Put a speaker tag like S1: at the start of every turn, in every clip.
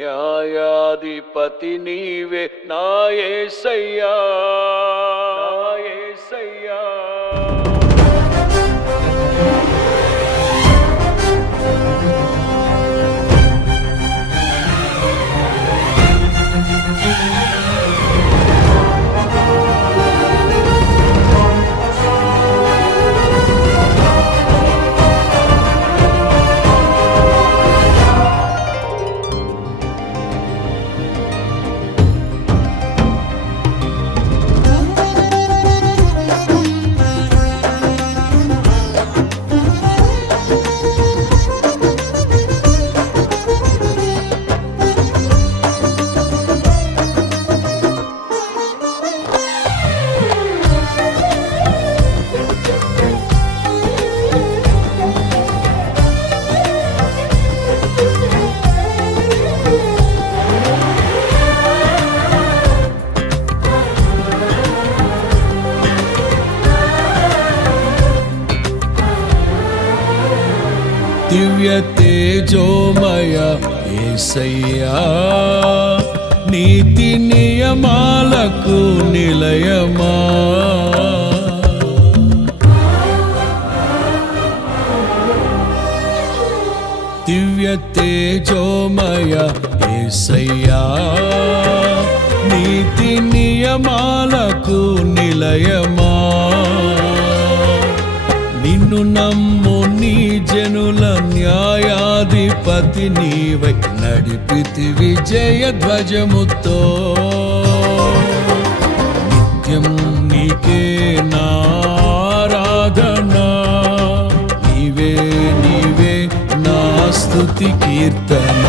S1: న్యాయాధిపతి నీవే నాయసయ్యా నాయసయ్యా దివ్య తేజోమయ ఏసయ్యా నీతి నియమాలకు నిలయమా? దివ్య తేజోమయ ఏసయ్యా నీతి నియమాలకు నిలయమా? నిన్ను నమ్ము జనుల న్యాయాధిపతి నీవై నడిపితి విజయ ధ్వజముతో. నిత్యం నీకే నారాధన. నీవే నీవే నా స్థుతి కీర్తన.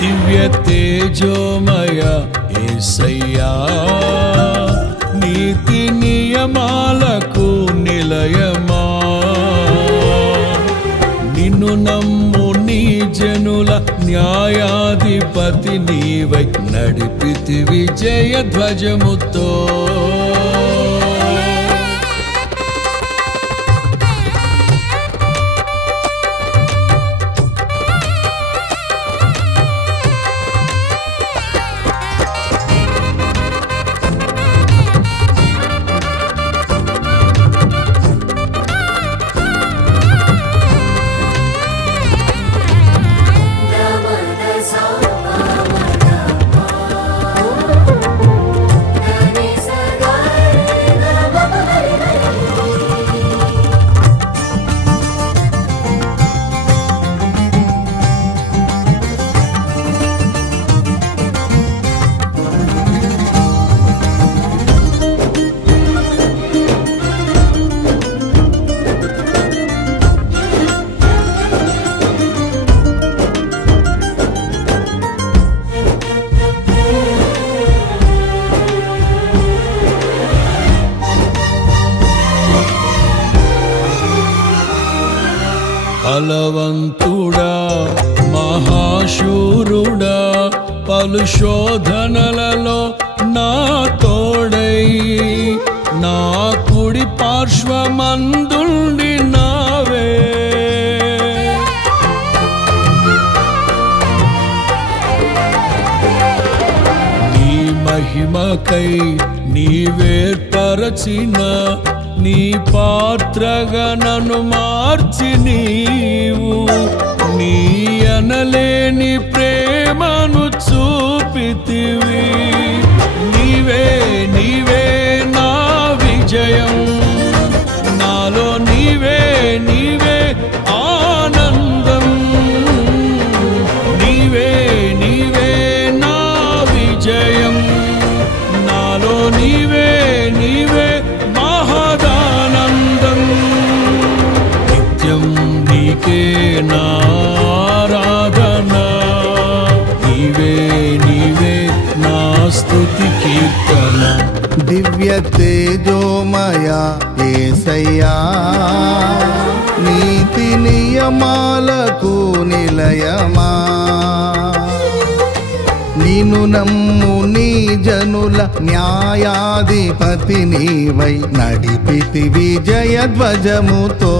S1: దివ్య తేజోమయ ఏసయ్యా. నీతి నియమాలకు నిలయమా? న్యాయాధిపతి నీవై నడిపితి విజయ ధ్వజముతో బలవంతుడా మహాశూరుడా పలు శోధనలలో నా తోడై నా కుడి పార్శ్వమందుండి నావే. నీ మహిమకై నీవేర్పరచిన నీ పాత్రగా నన్ను మార్చి నీవు. నీ అనలేని ప్రేమను చూపితివి. నీవే నీవే నా విజయం. నాలో నీవే నీవే ఆనందం. నీవే నీవే నా విజయం. నాలో నీవే నీకే నారాధన నీవే నీవే నా స్తుతి కీర్తన.
S2: దివ్య తేజోమయ ఏసయ్యా నీతి నియమాలకు నిలయమా. నిను నమ్ము నీ జనుల న్యాయాధిపతి నీవై నడిపితి విజయ ధ్వజముతో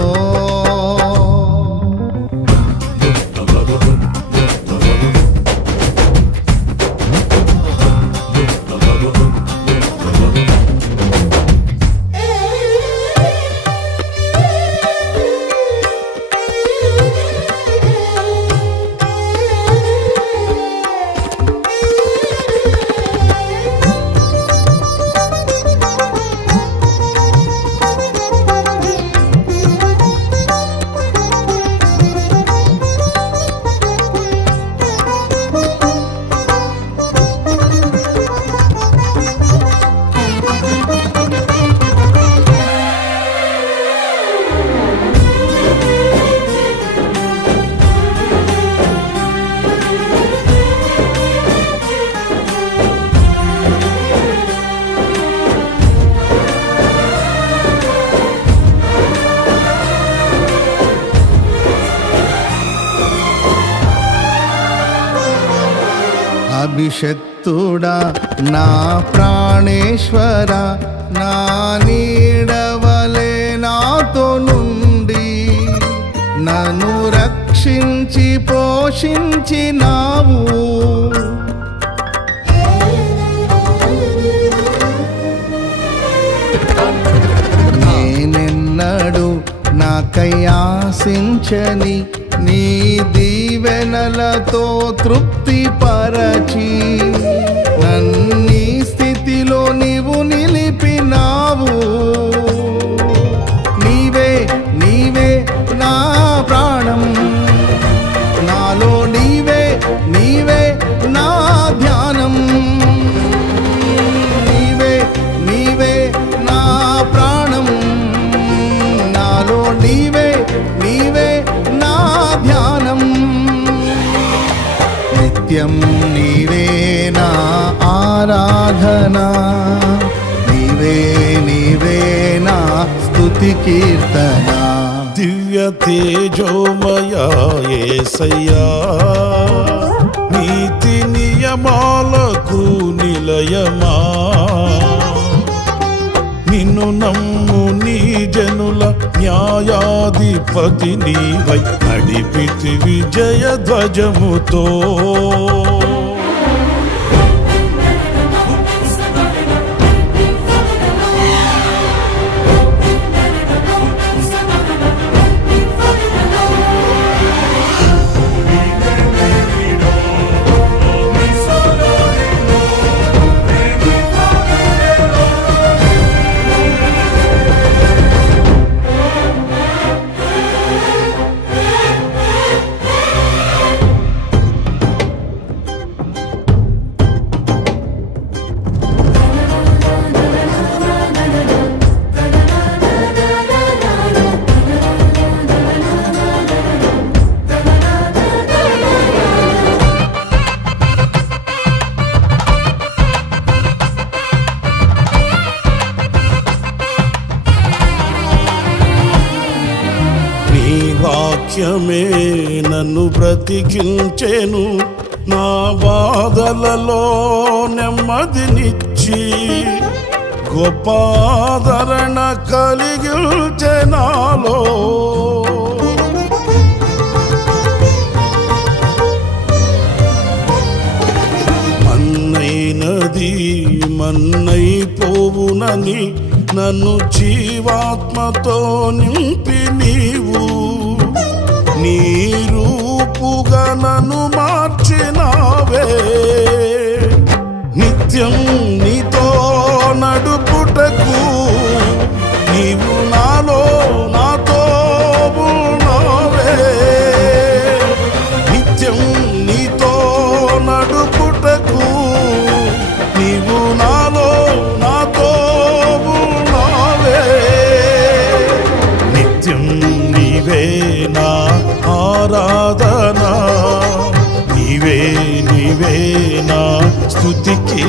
S2: అభిషక్తుడా నా ప్రాణేశ్వర నా నీడవలే నాతో నుండి. నన్ను రక్షించి పోషించినావు నేనెన్నడు నాకై ఆశించని నీ దీవెనలతో తృప్తి నిత్యం నీవేనా ఆరాధన. నీవే నీవేనా స్తుతి కీర్తన.
S3: దివ్య తేజోమయ యేసయ్యా నీతి నియమాలకు నిలయమా. నిన్ను నమ్ము నీ జనుల న్యాయాధిపతి నీవై నడిపితి విజయ ధ్వజముతో వాక్యమే నన్ను బ్రతికించెను. నా బాధలలో నెమ్మదినిచ్చి గొప్ప ఆదరణ కలిగించె నాలో. మన్నైనది మన్నైపోవునని నన్ను జీవాత్మతో నింపి నీవు. నీ రూపుగా నన్ను మార్చినావే. నిత్యం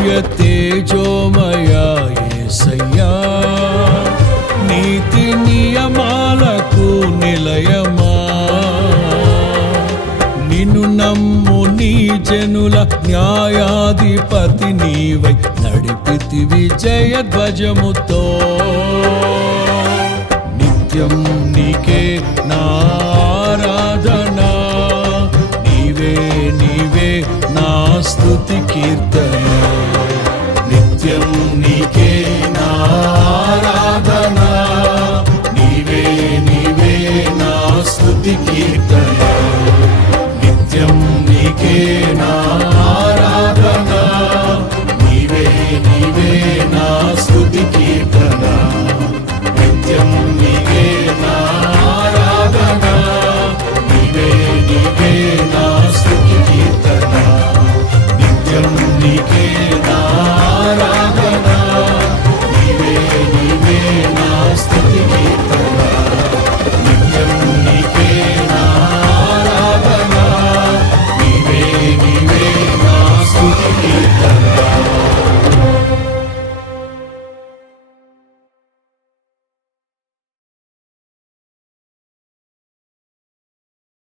S1: దివ్య తేజోమయ నీతి నియమాలకు నిలయమా. నిన్ను నమ్ము నీ జనుల న్యాయాధిపతి నీవై. నడిపితి విజయ ధ్వజముతో నిత్యం నీకే నా నీవే నీవే నా స్తుతి కీర్తన.